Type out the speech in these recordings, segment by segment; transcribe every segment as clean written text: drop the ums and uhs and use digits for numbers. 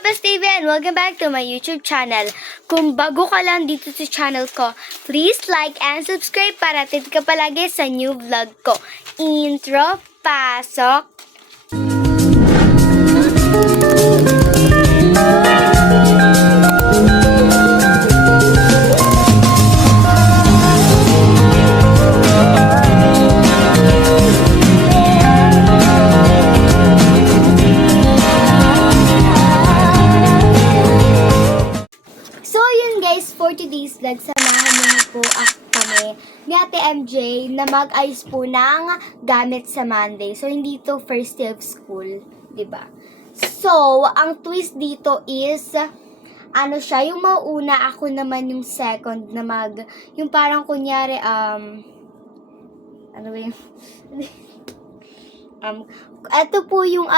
Papas TV and welcome back to my YouTube channel. Kung bago ka lang dito sa channel ko, please like and subscribe para update ka palagi sa new vlog ko. Intro, pasok! For today's vlog, samahan niyo po kami ni Ate MJ na mag-ayos po ng gamit sa Monday. So, hindi to first day of school, diba? So, ang twist dito is, ano siya, yung mauna, ako naman yung second na yung parang kunyari, ano ba yung, ito po yung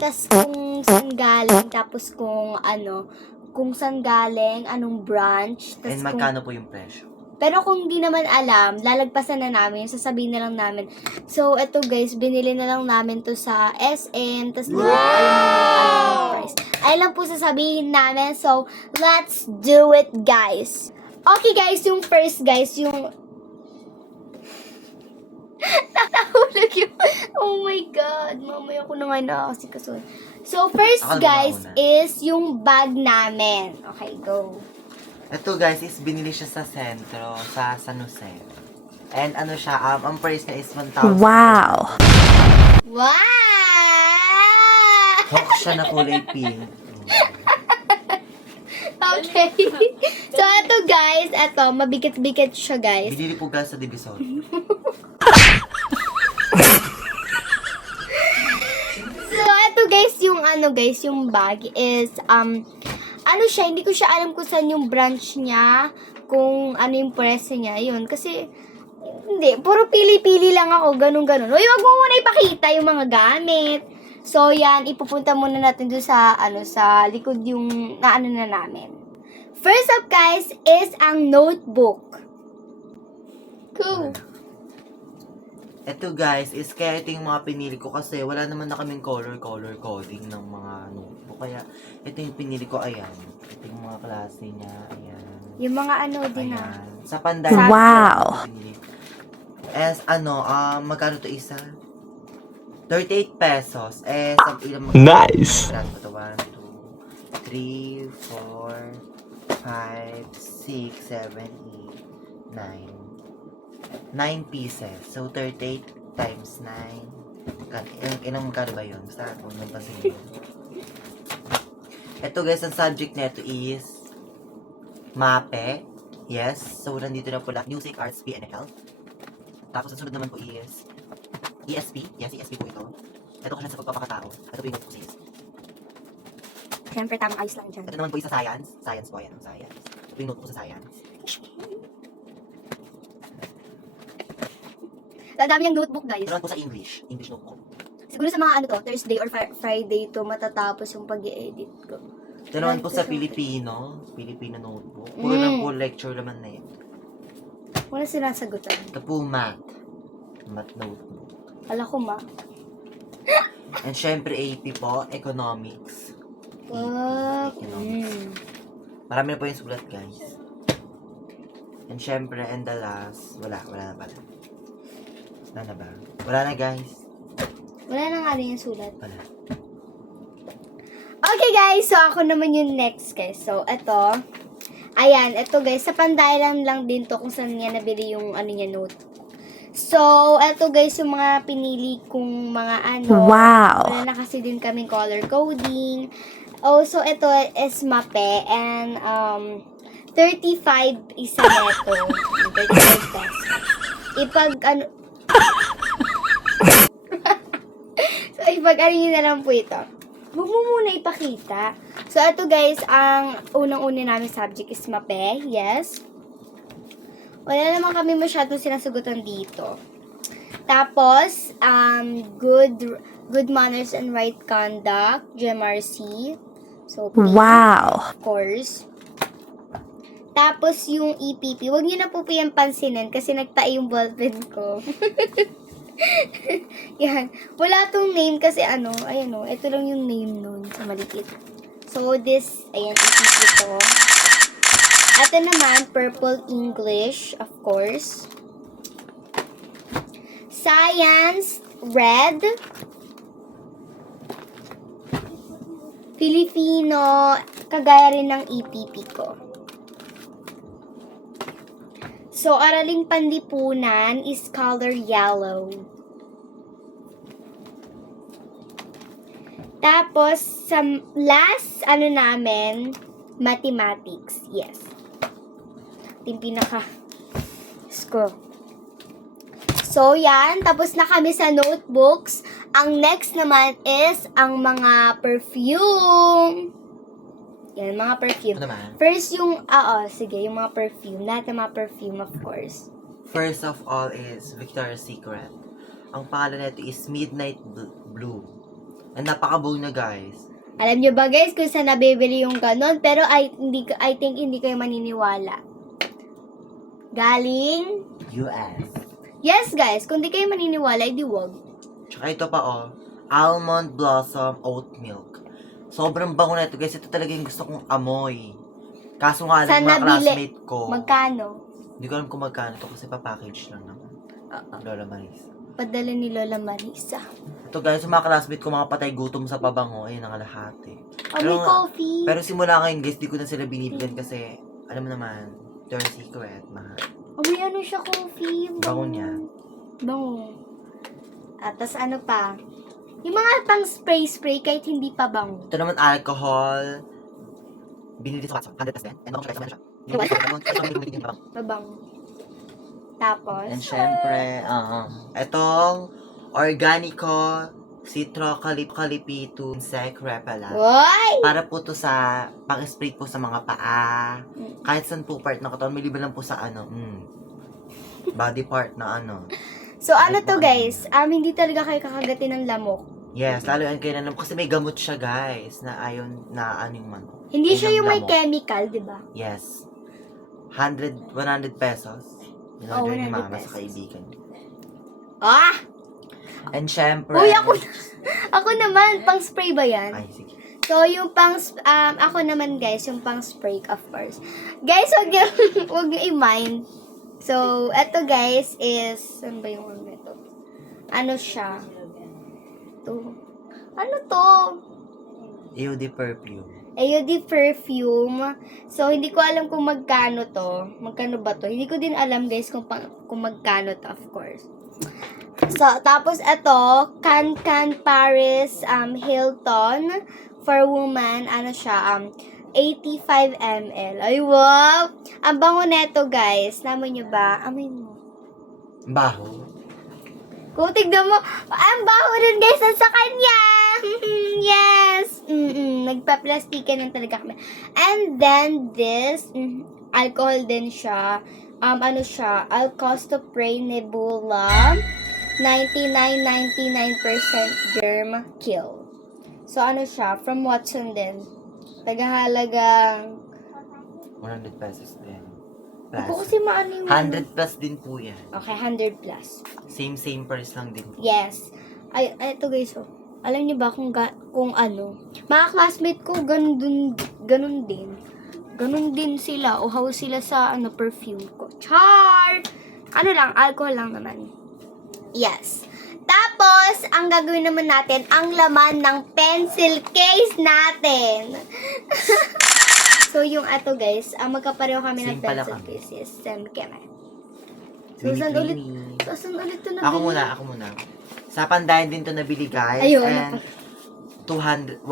tas kung saan galing, tapos kung saan galing, anong branch. And magkano po yung presyo? Pero kung di naman alam, lalagpasan na namin, sasabihin na lang namin. So, eto guys, binili na lang namin to sa SM, tas price. Ay lang po sasabihin namin. So, let's do it, guys. Okay, guys, yung first, guys, yung nahulog yung, oh my God, mamaya ko na nga nakakasikasun. So, first, guys, is yung bag namin. Okay, go. Ito, guys, is binili siya sa sentro, sa San Jose. And ano siya, ang price niya is 1,000. Wow! Wow! Hawk siya na kulay pink. Okay. So, ito, guys, mabigat-bigat siya, guys. Binili po guys sa Divisoria. Guys, yung bag is, siya, hindi ko siya alam kung saan yung branch niya, kung ano yung presyo niya, yun. Kasi, hindi, puro pili-pili lang ako, ganun-ganun. Uy, wag mo muna ipakita yung mga gamit. So, yan, ipupunta muna natin doon sa, sa likod yung, na namin. First up, guys, is ang notebook. Cool. Ito guys, is kaya ito yung mga pinili ko kasi wala naman na kaming color coding ng mga notebook. Kaya ito yung pinili ko, ayan. Ito yung mga klase niya, ayan. Yung mga din ayan. Sa Panday. Wow! As magkano to isa? 38 pesos. Sa ilang Nice! 1, 2, 3, 4, 5, 6, 7, 8, 9. 9 pieces. So, 38 times 9. Ilang magkano ba yun? Basta kung napansin nyo. Ito guys, ang subject nito is MAPE. Yes. So, nandito na po lahat. Music, Arts, P, and Health. Tapos, ang sunod naman po is ESP. Yes, ESP po ito. Ito kasi sa pagpapakatao. Ito po yung notebook is. Siyempre, tamang ayos lang dyan. Ito naman po yung sa Science. Science po, yan. Science. Ito yung notebook sa Science. Ang dami yung notebook, guys. Ito naman po sa English. English notebook. Siguro sa mga Thursday or Friday to matatapos yung pag-i-edit ko. Ito naman po sa Filipino. Filipino notebook. Puro lang po lecture naman na yun. Wala sinasagutan. Ito po math. Math notebook. Kala ko And syempre AP po, economics. Economics. Marami na po yung sulat, guys. And syempre, and the last, wala na pala. Wala na ba? Wala na, guys. Wala na nga rin yung sulat. Wala. Okay, guys. So, ako naman yung next, guys. So, ito. Ayan, ito, guys. Sa Pandayan lang din to kung saan niya nabili yung note. So, ito, guys, yung mga pinili kong mga Wow! Wala na kasi din kaming color coding. Also, ito is MAPE. And, 35 isa neto. 35 pesos. So, nyo na lang po ito. Huwag mo muna ipakita. So, ito guys, ang unang-una namin subject is MAPE. Yes. Wala naman kami masyadong sinasagutan dito. Tapos, good manners and right conduct, GMRC. So, wow! Of course. Tapos, yung EPP, huwag nyo na po yung pansinin kasi nagtae yung ballpen ko. Yan. Wala tong name kasi ayan ito lang yung name nun sa maliit. So, this, ayan, ipipili ko. Ito naman, purple English, of course. Science, red. Filipino, kagaya rin ng EPP ko. So, araling panlipunan is color yellow. Tapos, sa last, namin, mathematics. Yes. Yung pinaka-score. So, yan. Tapos na kami sa notebooks. Ang next naman is ang mga perfume. Yan, mga perfume. Ano naman? First yung, sige, yung mga perfume. Lahat ng mga perfume, of course. First of all is Victoria's Secret. Ang pangalan nito is Midnight Blue. And napakabuo na, guys. Alam nyo ba, guys, kung saan nabibili yung ganon? Pero I think hindi kayo maniniwala. Galing? US. Yes, guys. Kung di kayo maniniwala, edi wag. Tsaka ito pa, Almond Blossom Oat Milk. Sobrang bango na ito, guys. Ito talaga yung gusto kong amoy. Kaso nga lang, Saan mga nabili? classmate ko. Magkano? Hindi ko alam kung magkano ito kasi papackage lang naman. Lola Marisa. Padala ni Lola Marisa. Ito, guys, yung mga classmate ko, mga patay gutom sa pabango. Ayun ang lahat eh. Oh, may coffee. Pero simula ngayon, guys, di ko na sila binibigyan kasi, alam mo naman, Victoria's Secret, mahal. Oh, may ano siya, coffee. Bango niya. Bango. At tas ano pa? Yung mga pang spray-spray kahit hindi pa bango. Ito naman, alcohol. Binili sa WhatsApp, 100%. And bakong siya, siya. Yung Mabango. Tapos? And syempre, itong Organico Citrocalipito Insect Repellent. Why? Para po to sa pang-spray po sa mga paa. Kahit saan po part ng katawan, may liban lang po sa body part na So, ano to, guys? Hindi talaga kayo kakagatin ng lamok. Yes, lalo yan kayo na kasi may gamot siya, guys, na ayon na yung manok. Hindi Ayun siya ang yung may gamot. chemical, di ba? Yes. 100 pesos. Oh, Inorder ni 100 mama pesos. sa kaibigan. Ah! And syempre... Uy, ako naman, pang spray ba yan? Ay, sige. So, yung ako naman, guys, yung pang spray, of course. Guys, huwag niyo i-mind. So, eto, guys, is, saan ba yung ano ito? Ano siya? To. Ano to? EOD perfume. AOD perfume. So, hindi ko alam kung magkano to. Magkano ba to? Hindi ko din alam, guys, kung magkano to, of course. So, tapos ito, Can Paris Hilton for woman, ano siya, 85 ml. Ay, wow! Ang bango neto, guys. Namoy nyo ba? Amoy mo. Baho. Kung tignan mo, ang baho rin, guys, sa kanya! Yes! Nagpa-plastikan lang talaga kami. And then, this, alcohol din siya. Ano siya? Alcostospray Nebula. 99% germ kill. So, ano siya? From Watson din. Tagahalagang 100 pesos din. Ako Plus. kasi maano yung 100 plus din po yan. Okay, 100 plus. Same price lang din po. Yes. Ay, ito guys, oh. Alam niyo ba kung ano? Mga classmate ko, ganun din. Ganun din sila. Uhaw sila sa, perfume ko. Char! Ano lang, alcohol lang naman. Yes. Tapos, ang gagawin naman natin, ang laman ng pencil case natin. So, yung ato guys, magkapareho kami ng Same pala pencil kami. case. Yes, same kami. Mini Saan ulit? Queenie. Saan ulit ito nabili? Ako muna. Sa Pandayan din to nabili, guys. Ayun, And 1,000,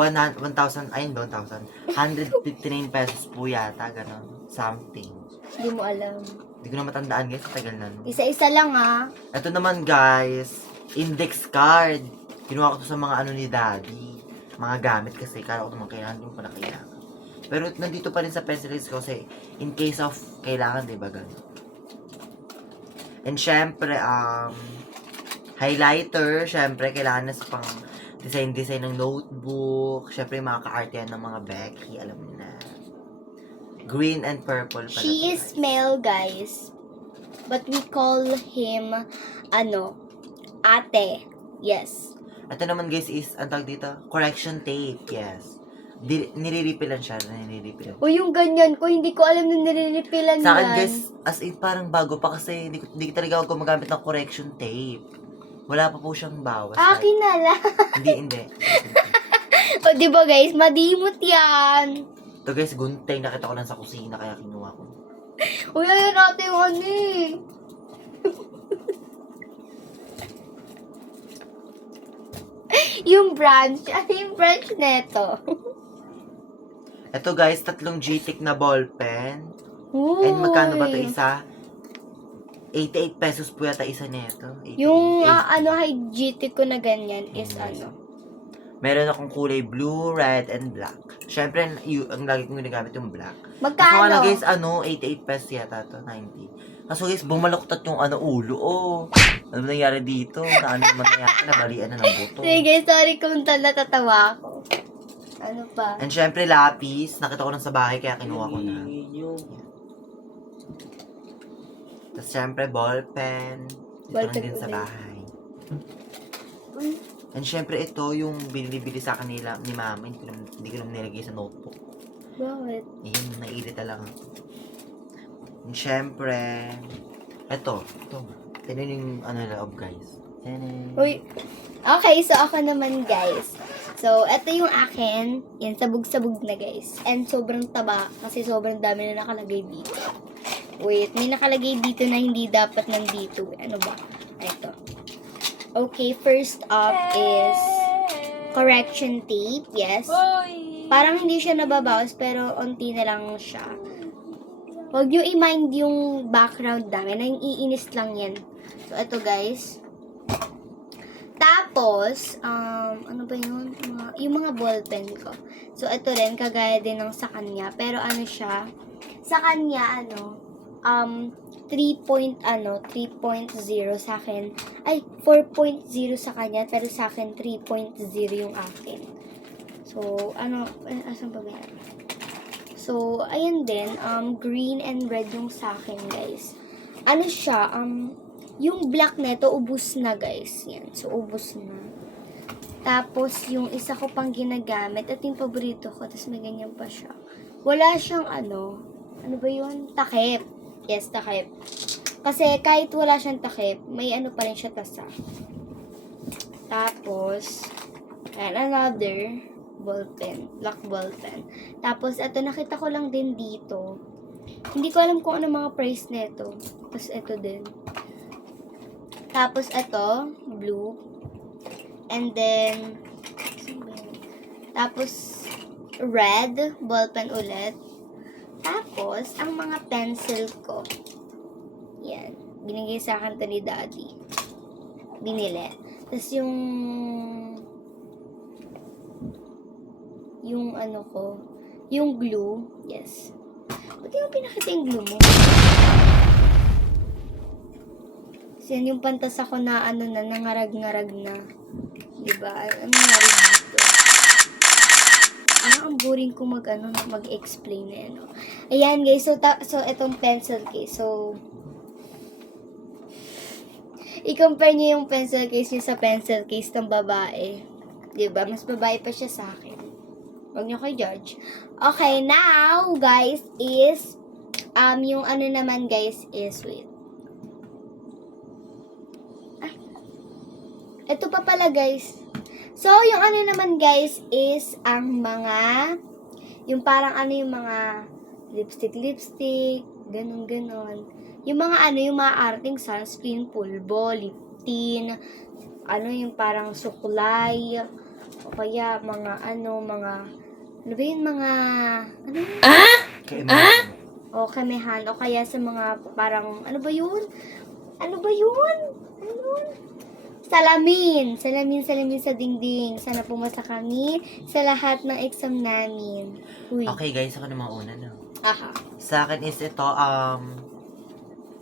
ayun ba, 1,000? 159 pesos po yata, ganun. Something. Hindi mo alam. Hindi ko na matandaan, guys. Tagal na. No? Isa-isa lang, ah. Ito naman, guys. Index card. Kinuha ko to sa mga ni daddy. Mga gamit kasi. Kala ko naman kailangan. Hindi mo pala kailangan. Pero nandito pa rin sa pencil case ko kasi in case of kailangan, di ba, ganun. And syempre, highlighter. Syempre, kailangan na sa pang design ng notebook. Syempre, mga ka-art yan ng mga Becky. Alam mo na. Green and purple pala. She to, is guys. male, guys. But we call him, ate. Yes. Ito naman, guys, is, ang tawag dito, correction tape. Yes. Nire-refill siya. Nire-refill. O yung ganyan ko, hindi ko alam na nililipilan Sa akin yan. guys, as in parang bago pa kasi hindi talaga ako gumagamit ng correction tape. Wala pa po siyang bawas. Akin na lang. Hindi. O diba guys, madimot yan. Ito guys, guntay. Nakita ko lang sa kusina kaya kinuha ko. Uy, ayun natin yung ano eh. Yung branch. Ano yung branch neto? Ito guys, 3 GTIC na ballpen. Uy. And magkano ba ito isa? 88 pesos po yata isa nito. 88. Yung high GT ko na ganyan is ano. Meron akong kulay blue, red, and black. Siyempre, ang lagi kong ginagamit yung black. Magkano? Kaso guys, 88 pesos yata to, 90. Kaso guys, bumaluktot yung ulo. Ano ba nangyari dito? Na ano naman nangyari? Nabalian na ng buto. Sige, sorry kung natatawa ako. Ano pa? And syempre, lapis. Nakita ko lang sa bahay, kaya kinuha ko na. Tapos syempre, ballpen. Ito lang Ballpen din sa ulit. bahay. And syempre, ito yung binili sa kanila ni mama. Hindi ko lang nilagay sa notebook. Bakit? Ayun, nairita lang ako. And syempre, ito. Tinan yung loob, guys. Tinan. Uy. Okay, so ako naman guys. So, ito yung akin. Yan, sabog-sabog na guys. And sobrang taba kasi sobrang dami na nakalagay dito. Wait, may nakalagay dito na hindi dapat nandito. Ano ba? Ito. Okay, first up is correction tape. Yes. Parang hindi siya nababawas pero onti na lang siya. Huwag nyo i-mind yung background namin. Naiinis lang yan. So, ito guys. Tapos, ano ba yun? Yung mga ballpen ko. So, ito rin, kagaya din ng sa kanya. Pero ano siya, sa kanya, 3.0 sa akin. Ay, 4.0 sa kanya, pero sa akin 3.0 yung akin. So, asan ba ba yan? So, ayan din, green and red yung sa akin, guys. Ano siya, yung black neto, ubus na, guys. Yan, so, ubus na. Tapos, yung isa ko pang ginagamit, at yung paborito ko, tapos may ganyan pa siya. Wala siyang ano ba yun? Takip. Yes, takip. Kasi kahit wala siyang takip, may ano pa rin siya tasa. Tapos, and another ballpen, black ballpen. Tapos, ito nakita ko lang din dito. Hindi ko alam kung ano mga price nito. Tapos, ito din. Tapos, ito, blue. And then, tapos, red, ballpen ulit. Tapos, ang mga pencil ko, yan, binigay sa akin to ni Daddy. Binili. Tapos, yung ano ko, yung glue, yes. Ba't yung pinakita yung glue mo? Kasi yan yung pantas ako na nangarag-ngarag na. Diba? Ano nangyari dito? Ang boring ko mag-explain na yan. Ayan guys, so itong pencil case. So, i-compare niyo yung pencil case niyo sa pencil case ng babae. Diba? Mas babae pa siya sa akin. Huwag niyo kayo judge. Okay, now, guys, is, yung ano naman, guys, is, wait. Ito pa pala, guys. So, yung ano naman, guys, is, yung parang yung mga lipstick, ganun. Yung mga yung mga arting sunscreen, pulbo, lip tint, yung parang suklay, o kaya mga o kamihan, o kaya sa mga parang, ano ba yun? Salamin sa dingding. Sana pumasa kami sa lahat ng exam namin. Uy. Okay guys, ako na mauna na. Aha. Sa akin is ito,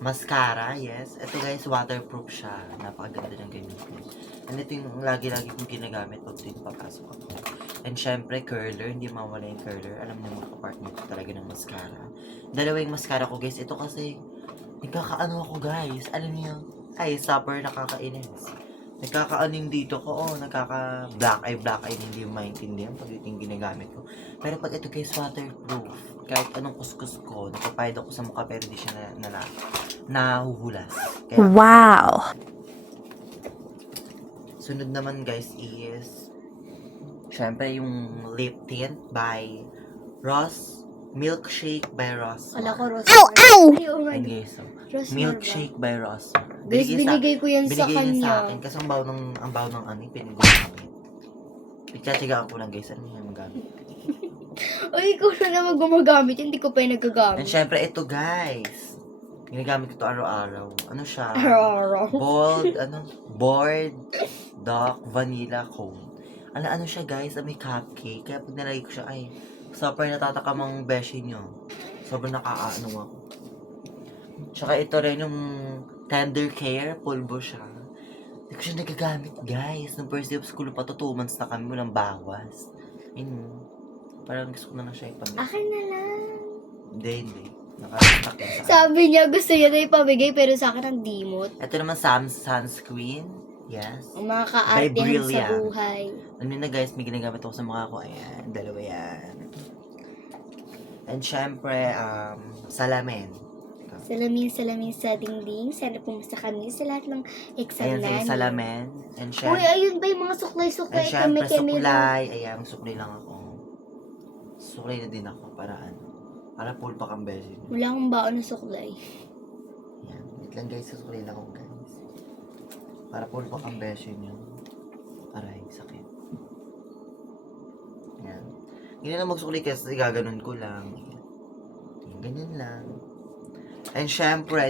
mascara, yes. Ito guys, waterproof siya. Napakaganda ng gamitin. And ito yung lagi-lagi kong ginagamit pag papasok ako. And syempre, curler. Hindi mawala yung curler. Alam mo mga partner ko talaga ng mascara. Dalawa yung mascara ko guys. Ito kasi, nagkakaano ako guys. Alam niyo, ay, supper nakakainis. Nagkaka-aning dito ko, nagkaka-black eye, hindi mo maintindihan pag ito yung ginagamit ko. Pero pag ito guys, waterproof. Kahit anong kuskus ko, nakapahid ako sa mukha pero hindi siya nahuhulas. Kaya, Wow. sunod naman guys is, syempre yung lip tint by Ross. Milkshake by Ross. Wala ko Ross. Ow! Ow! Ay, oh my And God. guys, so, Ross Milkshake by Ross. Guys, binigay ko yan sa binigay niya sa kanya. akin kasi ang baw ng ano, pinag gumagamit. Pagtsatsagaan ko lang guys, ano yung magamit. Ay, ikaw na naman gumagamit. Hindi ko pa yung And nagagamit. syempre, ito guys. Ginagamit ko to araw-araw. Ano siya? Araw-araw. Bored dark vanilla cone. Ano siya guys, may cupcake. Kaya pag nalagay ko siya, ay, super natatakamang beshi nyo. Sobrang nakakaano ako. Tsaka ito rin yung tender care, pulbo siya. Hindi ko siya nagagamit guys. Nung first day of school pa to, 2 months na kami, walang bawas. Ayun, parang gusto ko na lang siya ipamit. Akin na lang. Hindi. Nakatak yan sa akin. Sabi niya, gusto niya na ipamigay, pero sa akin ang dimot. Ito naman sunscreen. Yes. Ang mga By kaartehan sa Brilliant. buhay. Ano na guys, may ginagamit ako sa mukha ko. Ayan, dalawa yan. And syempre, salamin. Salamin sa dingding. Sana pumusta kami sa lahat ng exam Ayan, namin. salamin. And Uy, syempre, ayun ba yung mga suklay-suklay? syempre, Kami suklay. Ayan, suklay lang ako. Suklay na din ako para para full pa kang besin. Wala akong baon na suklay. Ayan, wait lang guys, suklay lang ako guys. Para full pa kang besin yun. Aray, sakit. Ayan. Ganyan lang magsuklay kasi gaganon ko lang. Ayan, ganyan lang. And syempre,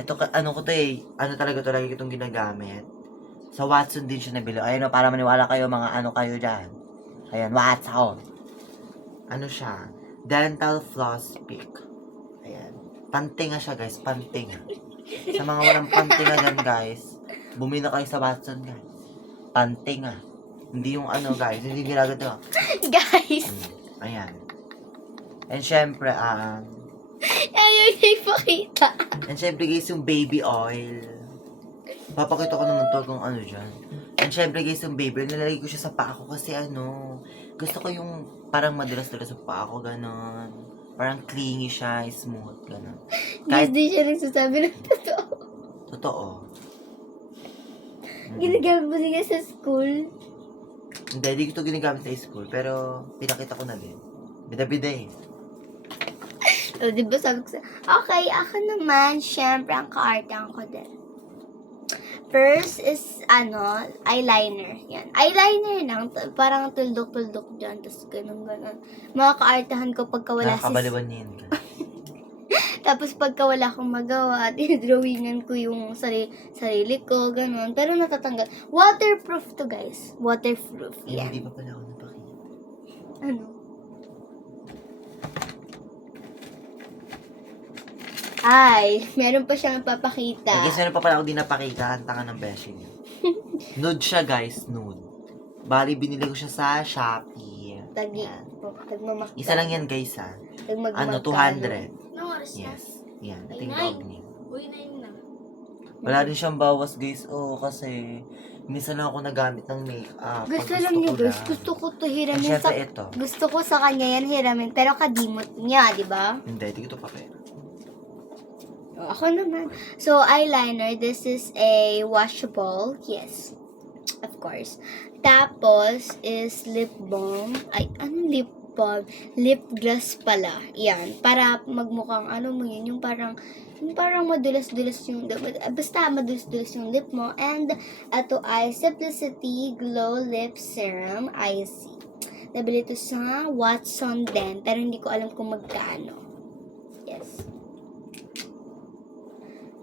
ito, ano ko to eh, ano talaga to lagi itong ginagamit. Sa Watson din siya nabili. Ayun o, para maniwala kayo, mga ano kayo dyan. Ayan, Watson. Ano siya? Dental Floss Pick. Ayan. Pantinga siya guys, pantinga. Sa mga walang pantinga dyan guys, bumili na kayo sa Watson guys. Pantinga. Hindi yung ano guys, hindi ginagawa. Guys, Ayan. And syempre, ayaw niya ipakita. and syempre guys, yung baby oil. Papakita ko naman to kung ano dyan. And syempre guys, yung baby oil, nilalagay ko siya sa paa ko kasi gusto ko yung parang madulas-dulas sa paa ko, ganon. Parang clingy siya, smooth, ganon. Guys, Kahit, di siya nagsasabi ng totoo. totoo. Ginagamit mo niya sa school. Hindi, di ko ito ginagamit sa school, pero pinakita ko na din. Bida-bida eh. O, diba sabi ko sa... Okay, ako naman, syempre, ang kaartehan ko din. First is, eyeliner. Yan. Eyeliner lang. Parang tuldok-tuldok dyan. Tapos ganun-ganun. Mga kaartehan ko pagka wala Nakakabaliwan niya yun. Tapos pagka wala akong magawa, dinrawingan ko yung sarili ko, ganun. Pero natatanggal. Waterproof to, guys. Waterproof. Yan. Yan. Hindi pa pala ako napakita. Ano? Ay, meron pa siyang papakita. Guys, meron pa pala ako di napakita. Ang tanga ng beshi niya. Nude siya guys, nude. Bali, binili ko siya sa Shopee. Yan. Tagmamakta. Isa lang yan guys ha. 200. Anong oras na? Yes. Yan. Ito Ay, yung nine. ogning. Uy, 9 na. Wala rin siyang bawas guys. Kasi minsan lang ako nagamit ng makeup. Gusto Pag lang niyo, ko guys. lang. Gusto ko to And hiramin syempre sa... ito. Gusto ko sa kanya yan hiramin. Pero kadimot niya, di ba? Hindi, di ko ito papera. Ako naman. So, eyeliner. This is a washable. Yes. Of course. Tapos is lip balm. Ay, anong lip balm? Lip gloss pala. Yan. Para magmukhang ano mo yun. Yung parang madulas-dulas yung... Basta madulas-dulas yung lip mo. And ito ay Simplicity Glow Lip Serum IC. Nabili ito sa Watson din. Pero hindi ko alam kung magkano. Yes.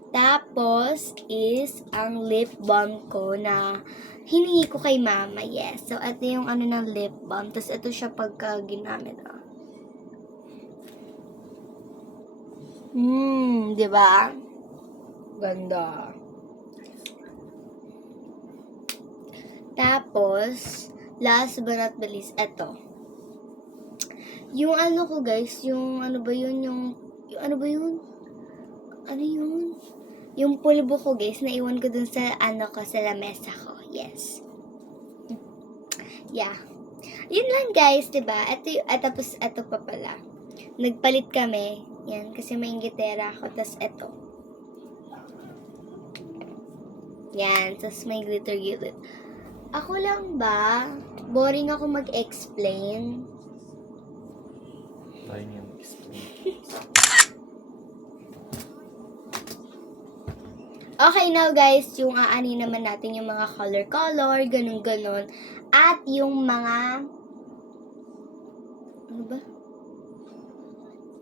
Tapos is ang lip balm ko na hiningi ko kay mama. Yes. So, ito yung ng lip balm. Tapos, ito siya pagka ginamit. Di ba? Ganda. Tapos, last but not the least, ito. Yung ko guys, yung ano ba yun? Ano yun? yung pulbo ko, guys, naiwan ko dun sa, sa lamesa ko. Yes. Yeah. Yun lang, guys, diba? Tapos, ito pa pala. Nagpalit kami. Yan, kasi may gitera ako. Tapos, ito. Yan, tapos may glitter. Ako lang ba? Boring ako mag-explain. Ayun yung explain. Okay, now guys, yung aani naman natin yung mga color, ganun-ganon. At yung mga... Ano ba?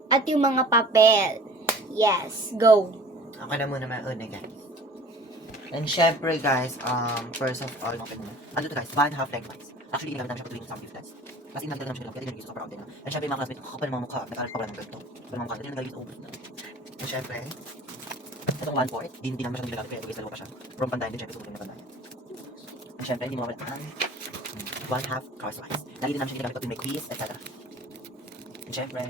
At yung mga papel. Yes, go. Ako na muna mauna, guys. And syempre, guys, first of all, open muna. Ano to, guys? 1/2 lengthwise. Actually, ginamit namin siya patuloy sa some test. Kasi ginamit namin siya kaya din super out din. And syempre, yung mga classmates, kapal mga mukha, nag-aral pa wala ng ganito. Kapal mga mukha, hindi nag-aral over na. And syempre, itong 1/4, hindi naman siya nilagamit, pero guys, lalo pa siya. From pandayan din, syempre, sumunod na pandayan. And syempre, hindi mo mawala ang 1/2 crosswise. Lagi din namin siya ginagamit pag may quiz, etc. And syempre,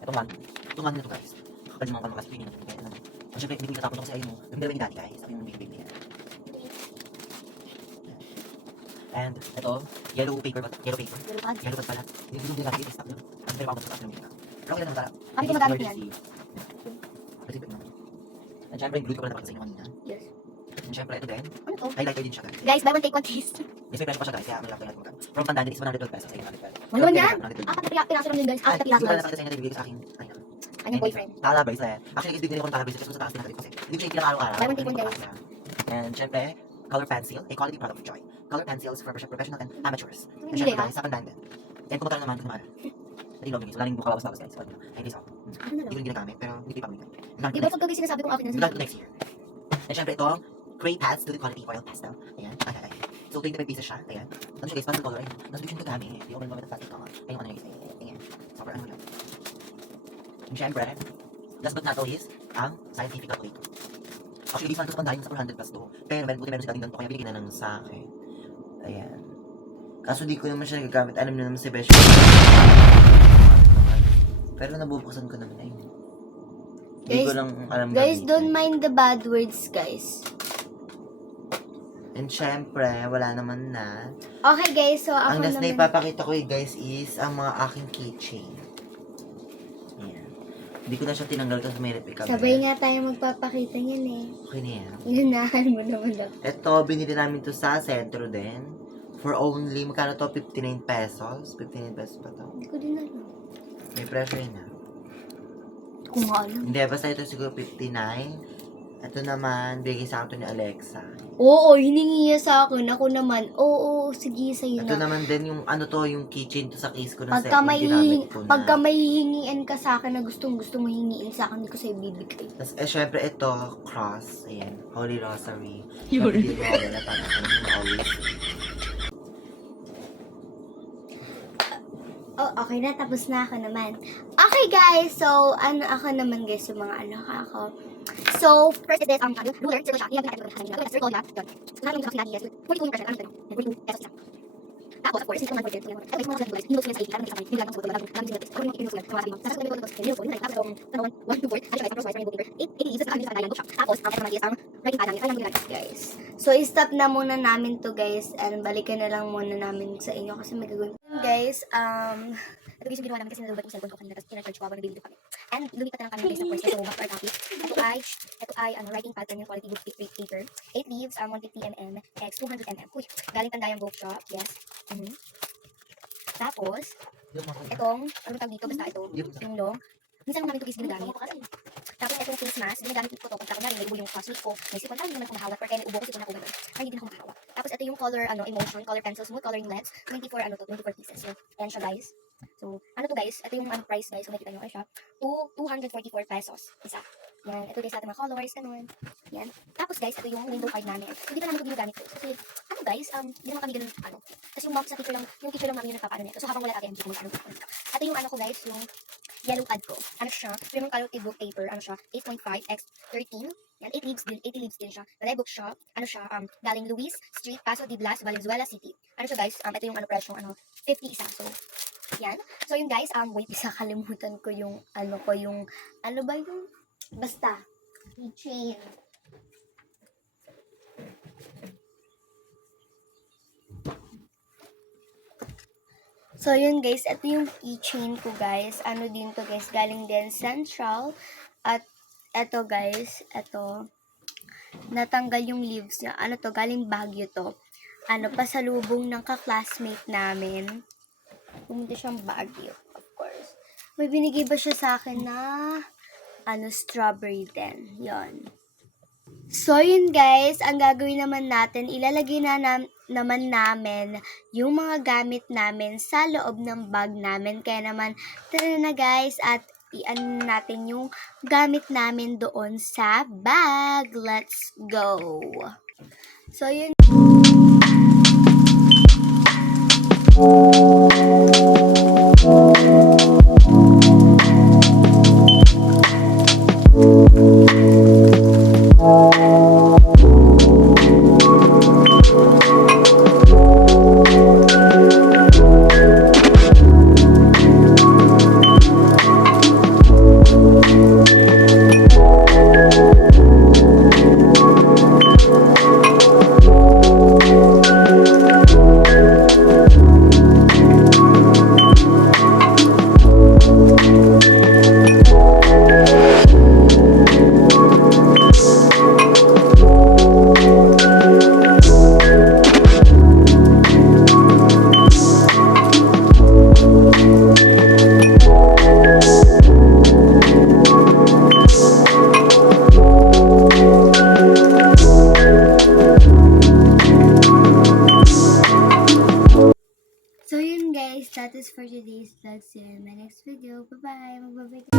itong 1 na to, guys. Kapal yung mga pangkas, hindi na kaya naman. And syempre, hindi ko itatapon to kasi ayun mo, yung dalawa ni daddy, guys. Sabi yung big niya. And ito, yellow paper. Yellow pad pala. Hindi ko ginagawa i-stop na. Ang pero ako sa taas ng mga. Pero okay lang tara. Kami gumagamit yan. Receipt na. And syempre, glue ko pala napakita sa inyo kanina. Yes. And syempre, ito din. Ano to? Highlighter din siya, guys. Guys, buy one, take one, taste. Yes, may presyo pa siya, guys. Kaya malaki yan. From Pandan, is 112 pesos. Ayun, 112 pesos. Ano yan? Apat na piraso lang yun, guys. Apat na piraso, Hindi ko pala guys. nakita sa inyo na bibigay sa akin. Ayun. Kanyang boyfriend. Tala bracelet. Actually, guys, bibigyan ko ng tala bracelet kasi sa taas din natin kasi. Hindi ko siya ikinang-araw-araw. Buy one, take one, guys. And syempre, color pencil, a quality product of joy. Color pencils for professional and amateurs. And Bili syempre, ka? guys, sa Pandan din. And kung magkano naman, kung naman. Hindi lang guys, wala nang bukalabas-labas guys. Ay, guys, ako. Ano na Hindi ko lang? rin ginagamit, pero hindi ko ipamigay. Di ba pagka sinasabi kong akin na Ginagamit ko next year. And syempre, ito, gray pads to the quality oil pastel. Ayan, ay. So, 25 pieces siya. Ayan. Ano siya guys, pastel color. Ayun. Nasa siya gagamit. Hindi ko rin gamit ang plastic color. Ayun, ano guys. Ayan. Super ano yun. And syempre, last but not least, ang scientific calculator. Actually, guys, naman dahil sa 400 plus to. Pero meron sila ganito, kaya binigyan na lang sa akin. Ayan. Kaso di ko naman siya nagagamit. Alam niyo naman si Besh. Pero nabubuksan ko naman ayun. Hindi ko lang alam Guys, gamitin. don't mind the bad words, guys. And syempre, wala naman na. Okay, guys, so ako Ang last na naman... ipapakita ko guys is ang mga aking keychain. Ayan. Hindi ko na siya tinanggal kasi may replica. Sabay nga tayo magpapakita niyan eh. Okay na yan. Inunahan mo naman ako. Ito, binili namin to sa sentro din. For only, magkano to? 59 pesos? 59 pesos pa to? Hindi ko din alam. May pressure na. Kung alam. Hindi, basta ito siguro 59. Ito naman, bigay sa akin to ni Alexa. Oo, hiningi niya sa akin. Ako naman, oo, sige, sa'yo Ito na. naman din yung ano to, yung keychain to sa case ko na Pagka may, ginamit ko na. pagka may hihingian ka sa akin na gustong-gusto mo hingiin sa akin, hindi ko sa'yo bibigay. Tapos, syempre, ito, cross. Ayan, Holy Rosary. Yun. Hindi ko wala para always. Oh, okay na. Tapos na ako naman. Okay, guys. So, ako naman, guys, yung mga ako. So, first is this, ruler, circle siya. Nilagyan natin ito. Circle niya. Yun. Sabi yung sinabi is 42 yung pressure. 42 pesos isa. Tapos, of course, hindi ko naman pwede. Ito, guys, mga guys, hindi ko sila sa 80. Lalo na sa kamay. Hindi lang sa lalo na sa ako yung inusulat. Kung masabi mo. Sa sasabi ko, hindi ko sila. Tapos, itong 1, 2, 4. Ano siya, guys, ang first paper. 80 uses na kami sa kanila bookshop. Tapos, ang naman is ang writing pad namin. Alam mo yun, guys. So, stop na muna namin to, guys. And balikan na lang muna namin sa inyo kasi may gagawin. Guys, ito guys yung ginawa namin kasi nalubat yung cellphone ko kanina tapos ina-charge ko habang nagbibideo kami. And lumipat na lang kami guys ng course. So, back to our topic. Ito ay writing pattern yung quality book paper. 8 leaves, 150mm, x 200mm. Uy, galing Tandayang Bookshop. Yes. Tapos, itong, ano tawag dito, basta ito, yung long. Minsan namin ito guys ginagamit. Tapos itong face mask, ginagamit ko to pag kunyari may ubo yung classmate ko. May sipon, hindi naman ako mahawak. Or kaya may ubo ko, sipon ako ganun. Ay, hindi din ako mahawak. Tapos ito yung color, emotion, color pencil, smooth coloring leads. 24 pieces. So, ayan siya guys. So, to guys, ito yung price guys, kung nakita nyo ay siya, 244 pesos isa. Yan, ito guys, ating mga colors, ganun. Yan. Tapos guys, ito yung window card namin. Hindi pa namin ito ginagamit guys. Kasi, guys, hindi naman kami ganun, Tapos yung box na teacher lang, yung teacher lang namin yung nagpapaano nito. So, habang wala ate, hindi ko mag-ano. Ito yung ko guys, yung yellow pad ko. Ano siya, premium quality book paper, siya, 8.5 x 13. Yan, 80 leaves din siya. Malay Bookshop, siya, galing Luis Street, Paso de Blas, Valenzuela City. Ano siya guys, ito yung presyo, 50 isa. So, yan. So, yun guys, wait, isa kalimutan ko yung, basta, keychain. So, yun guys, ito yung keychain ko guys. Ano din to guys, galing din Central. At ito guys, ito, natanggal yung leaves niya. Ano to, galing Baguio to. Ano, pasalubong ng ka-classmate namin. Pumunta siyang Baguio, of course. May binigay ba siya sa akin na, strawberry din. Yon. So, yun guys, ang gagawin naman natin, ilalagay naman namin yung mga gamit namin sa loob ng bag namin. Kaya naman, tara na guys, at iano natin yung gamit namin doon sa bag. Let's go! So, yun. So yun guys, that is for today's vlog. See you in my next video. Bye-bye. Magbabay.